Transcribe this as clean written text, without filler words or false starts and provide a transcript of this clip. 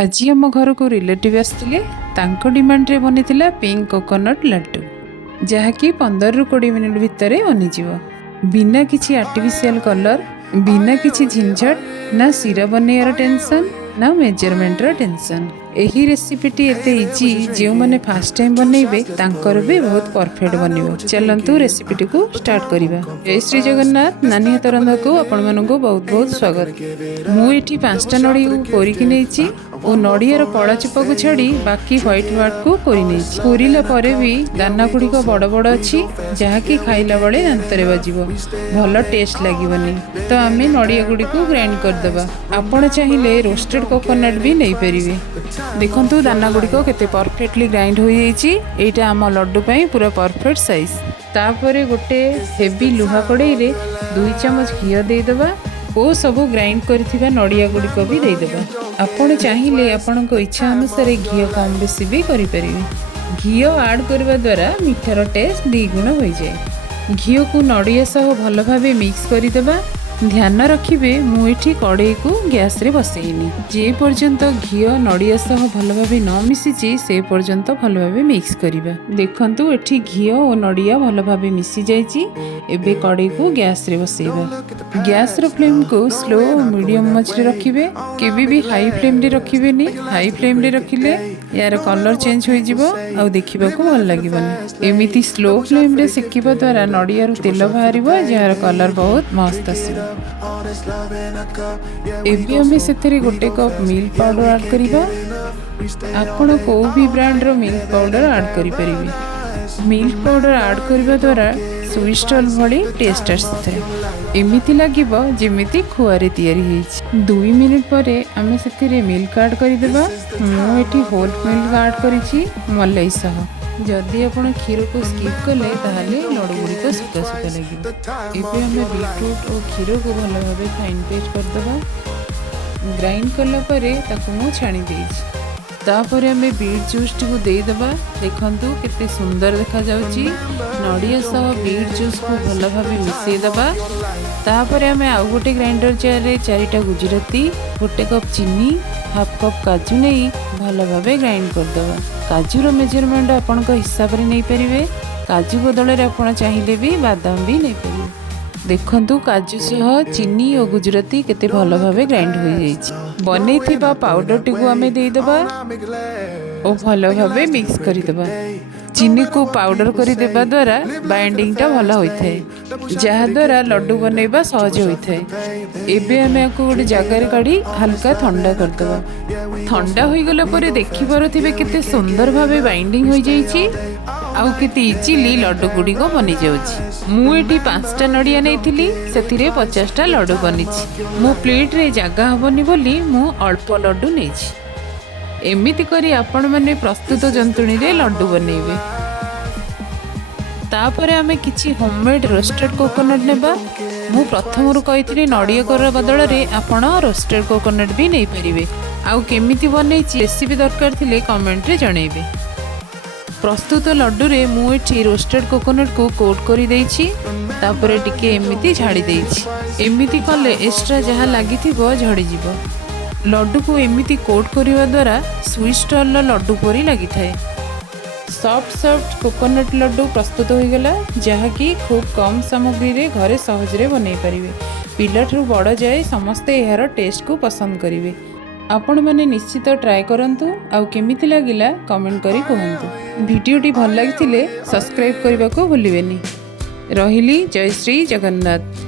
आज आम घर को रिलेटिव आसते डिमांड रे बनी पिंक कोकोनट लड्डू जहाँकि 15 ରୁ 20 मिनिट भितर बनीज बिना किसी आर्टिफिशियल कलर बिना किसी झिंझट ना सिरा बनैयार टेंशन ना मेजरमेंट टेंशन। यही रेसिपीटी एते इजी जो मैंने फास्ट टाइम बनइबे तांकर भी बहुत परफेक्ट बनिबो। चलंतु रेसिपीटी को स्टार्ट करिबा। जय श्री जगन्नाथ। नानी हाथ रंधा को आपण माननको बहुत बहुत स्वागत। मु एठी 5टा नड़िया कोरिकी नेछि और नड़ियार कड़ा चुपा को छाड़ी बाकी व्हाइट पार्ट को कोरी नेछि। कोरिला परे भी दाना गुड़िक बड़ बड़ अच्छी जहाँकि खाइला बेले दांतरे बाजिबो भल टेस्ट लागिबनी। तो आमे नड़िया गुड़ी को ग्राइंड करदेबा। आपण चाहिए रोस्टेड कोकोनट भी नहीं परिवे। देखंतु दाना गुड़िक केते परफेक्टली ग्राइंड हो जाइछि। एटा आम लड्डू पई पूरा परफेक्ट साइज। तापरे गोटे हेवी लुहा कड़ाई रे 2 चम्मच घी देदेबा और सबू ग्राइंड करथिबा नड़िया गुड़िक भी देदेबा। आपण चाहिए आपण इच्छा अनुसार घी कम बेसी भी करि परिबे। घी ऐड करबा द्वारा मिठार टेस्ट द्विगुण हो जाए। घी को नड़िया सह भल भाबे मिक्स करदेबा। ध्यान रखिए मुझे कड़े को गैस रे बसैनी जे पर्यंत घी नड़िया सह भल भाव न मिसी से पर्यंत भल भाव मिक्स करिबा। देखंतु एठी घी और नड़िया भल भाव मिसी जाइछि। एबे कड़े को गैस रे बसैबा। गैस रो फ्लेम को स्लो और मीडियम मझे रखिए। केबे भी हाई फ्लेम रे रखिबेनी। हाई फ्लेम रे रखिले यार कलर चेंज हो जिवो आ देखिबा को भल लागिबनी। एमिति स्लो फ्लेम रे सेकिबा द्वारा नड़िया रो तेल बाहरिबो जार कलर बहुत मस्त आसीबो। एबे हमें सेथरे गोटे कप मिल्क पाउडर ऐड करिबा। आपण को भी ब्रांड रो मिल्क पाउडर ऐड करि परिबे। मिल्क पाउडर ऐड करबा द्वारा स्वीटल भली टेस्ट आसथे। एमिति लागिबो जेमिति खुआरे तयारी हेछि। 2 मिनिट परे हमें सेथरे मिल्क ऐड करि देबा। मु एठी होल मिल्क ऐड करिछि मलाई सह। जदि आपण क्षीर को स्किप कले ताहले लड्डू गुड़िक सुखा सुखा लगे। एबे हमें बीटरूट और क्षीर को भल भाव फाइन पेस्ट करदबा। ग्राइंड कला परे ताकू मु छाणी देछि। तापर हमें बीट जूस टी को देदेबा। देखंतु केते सुंदर देखा जाउची। नड़िया सह बीट जूस को भल भाव मिसई दबा। तापर हमें आउ गोटे ग्राइंडर जार रे 4टा गुजराती गोटे कप चीनी हाफ कप काजू नहीं भल भाव ग्राइंड करदबा। काजूर मेजरमेंट आपण हिसाब से नहीं पारे। काजू बदल आप चाहिए भी बादाम भी नहीं पारे। देखंतु काजू सह चीनी और गुजराती केते भल भाव ग्राइंड हो जाइछि। बनैथिबा पाउडर टी को आमे देदेबा और भल भाव मिक्स करदेबा। चीनी को पाउडर करदेबा द्वारा बाइंडिंग टा भल होइथाय जहाँ द्वारा लड्डू बनैबा सहज होइथाय। एबे हमें आपको गोटे जगार काढ़ी हल्का ठंडा करदेबा। ठंडा हो गला परे देखि पारुथिबे केते सुंदर भावे बाइंडिंग हो जाइछि आउ केते इजीली लड्डू गुड़ी को बनी जाउछि। मु एठी 5टा नड़िया नेइथिली सेथिरे 50टा लड्डू बनिछि। मो प्लेट रे जगह हबनी बोली मु अल्प लड्डू नेछि। एमिति करी आपण माने प्रस्तुत जंतुणी रे लड्डू बनैबे। तापरे हमें किछि होममेड रोस्टेड कोकोनट नेबा। मु प्रथम रु कहिथिली नड़िया कर बदल रे आपण रोस्टेड कोकोनट भी नै परिबे। आउ केमिति बनैछि रेसिपी दरकार थिले कमेंट रे जणैबे। प्रस्तुत लड्डू रे मु एठी रोस्टेड कोकोनट को कोट करि दैछि। तापरे टिके एमिति झाड़ी दैछि। एमिति कले एक्स्ट्रा जहा लागिथिबो झड़ी जिवो। लड्डू को एमिति कोट करिवा द्वारा स्वीट स्टॉल लड्डू परी लगी थाए। सॉफ्ट सॉफ्ट कोकोनट लड्डू प्रस्तुत हो गला जहाँकि खूब कम सामग्री रे घरे सहज रे बनै परिवे। पिलाठू बड़ जाए समस्ते यार टेस्ट को पसंद करिवे। आपण माने निश्चित ट्राए करंतु आउ केमिति लागिला कमेंट करी कहंतु। वीडियोटी भल लागिथिले सब्सक्राइब करबा को भूलिबेनी। रहिली जय श्री जगन्नाथ।